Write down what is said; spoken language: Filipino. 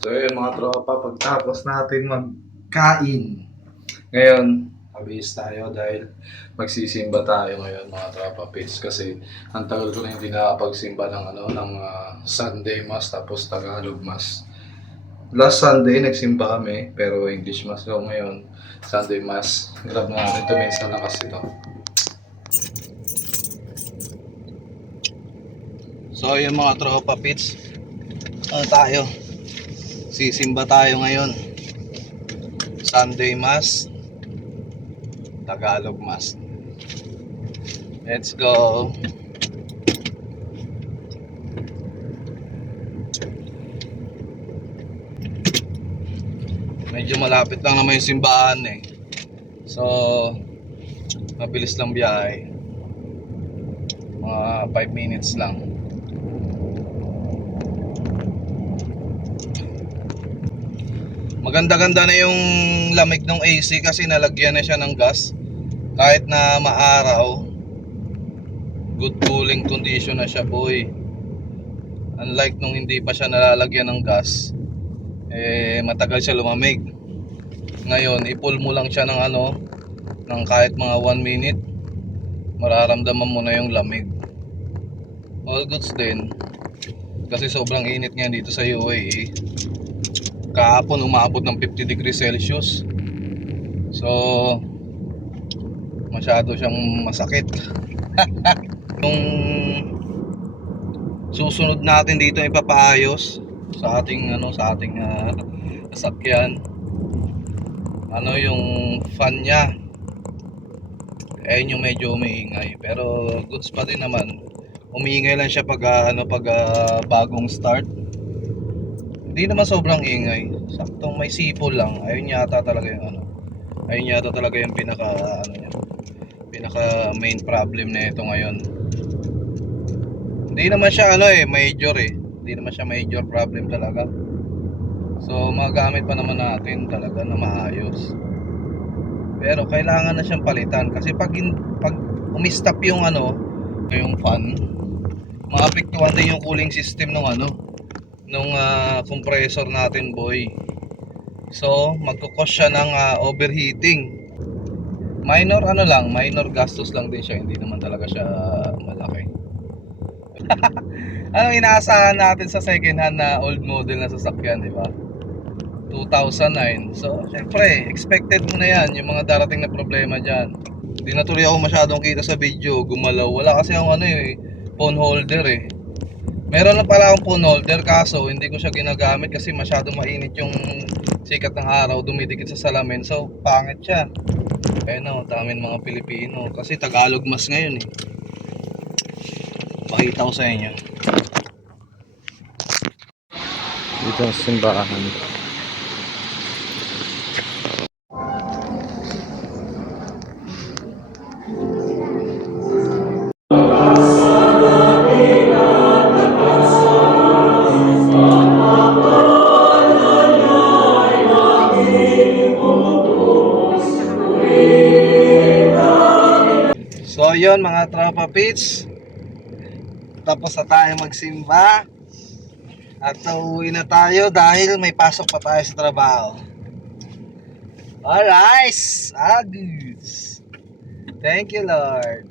So yun mga tropa, pagtapos natin magkain, ngayon, abis tayo dahil magsisimba tayo ngayon mga tropa pits kasi ang tagal ko na hindi nakapagsimba ng Sunday Mass tapos Tagalog Mass. Last Sunday nagsimba kami pero English Mass. So ngayon, Sunday Mass. Grab na natin ito, may isa lakas ito. So yung mga tropa pits, tayo sisimba tayo ngayon, Sunday Mass, Tagalog Mass. Let's go. Medyo malapit lang naman yung simbahan eh. So mabilis lang biyahe, mga 5 minutes lang. Maganda-ganda na yung lamig ng AC kasi nalagyan na siya ng gas. Kahit na maaraw, good cooling condition na siya boy. Unlike nung hindi pa siya nalalagyan ng gas, matagal siya lumamig. Ngayon, i-pull mo lang siya ng kahit mga 1 minute, mararamdaman mo na yung lamig. All goods din. Kasi sobrang init ngayon dito sa UAE. Kahapon umabot ng 50 degrees Celsius. So masyado siyang masakit. Yung susunod natin dito ipapaayos sa ating sasakyan. Yung fan niya. Yung medyo umiingay, pero goods pa din naman. Umiingay lang siya pag bagong start. Hindi naman sobrang ingay. Saktong may sipol lang. Ayun yata talaga yung pinaka main problem na ito ngayon. Hindi naman siya major eh. Hindi naman siya major problem talaga. So magamit pa naman natin talaga na maayos. Pero kailangan na siyang palitan kasi pag umistop yung fan, maapektuhan din yung cooling system nung compressor natin boy. So magkukos siya ng overheating. Minor gastos lang din siya, hindi naman talaga siya malaki. Anong inaasahan natin sa second hand na old model na sasakyan, di ba? 2009. So syempre expected mo na yan yung mga darating na problema dyan. Hindi na tuloy ako masyadong kita sa video, gumalaw. Wala kasi ang phone holder eh. Meron na pala akong phone holder kaso hindi ko siya ginagamit kasi masyadong mainit yung sikat ng araw, dumidikit sa salamin. So pangit siya. Daming mga Pilipino kasi Tagalog Mass ngayon eh. Pakita ko sa inyo. Dito ang simbahan. So yun mga tropa pits, tapos na tayo magsimba at uuwi na tayo dahil may pasok pa tayo sa trabaho. Alright, Agus. Thank you Lord.